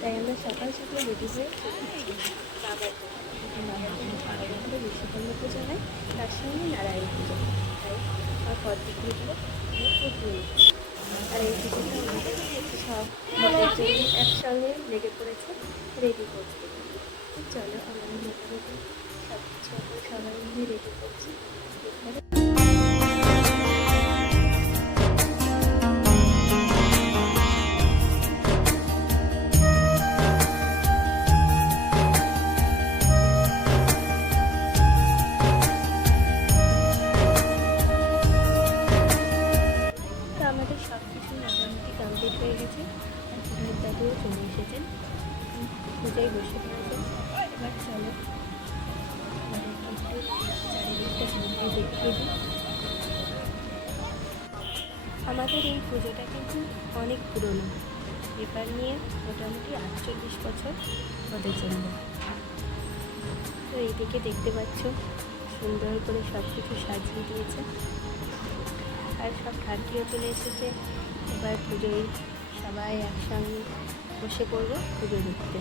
তাই আমরা সকাল সকাল রেডি হয়ে বিশ্বকর্মা পুজো হয় তার সঙ্গে নারায়ণ পুজো তাই আমার পদ্ম পুজো আর এই পুজোটা আমাদের সব একসঙ্গে লেগে পড়েছে রেডি করতে চলো, আমরা মোটামুটি এখন সবাই মিলে রেডি করছি চলে এসেছেন। পূজায় বসে পড়েছেন এবার চলো দেখিয়ে আমাদের এই পুজোটা কিন্তু অনেক পুরনো। এবার নিয়ে মোটামুটি আটচল্লিশ বছর হতে চলবে তো এইদিকে দেখতে পাচ্ছ, সুন্দর করে সব কিছু সাজিয়ে দিয়েছে। আর সব ঠাকিও চলে এসেছে। এবার পুজোয় সবাই একসঙ্গে বসে পড়ব পুজো দেখতে।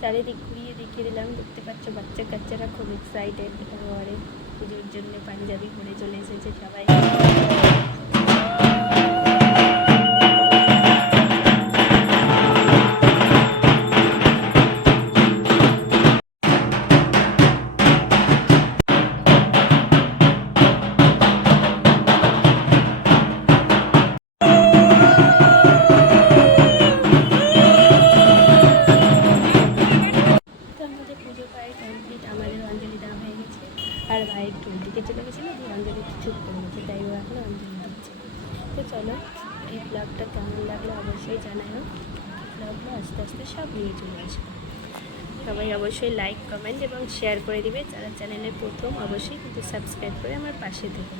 চারিদিক ঘুরিয়ে দেখিয়ে দিলাম দেখতে পাচ্ছ বাচ্চা কাচ্চারা খুব এক্সাইটেড একেবারে পুজোর জন্য পাঞ্জাবি পরে চলে এসেছে সবাই গেছে আমি এখন তো চলো, এই ব্লগটা কেমন লাগল অবশ্যই জানাও ব্লগগুলো আস্তে আস্তে সব নিয়ে চলে আসবে। সবাই অবশ্যই লাইক কমেন্ট এবং শেয়ার করে দিবে। যারা চ্যানেলে প্রথম, অবশ্যই কিন্তু সাবস্ক্রাইব করে আমার পাশে থেকো।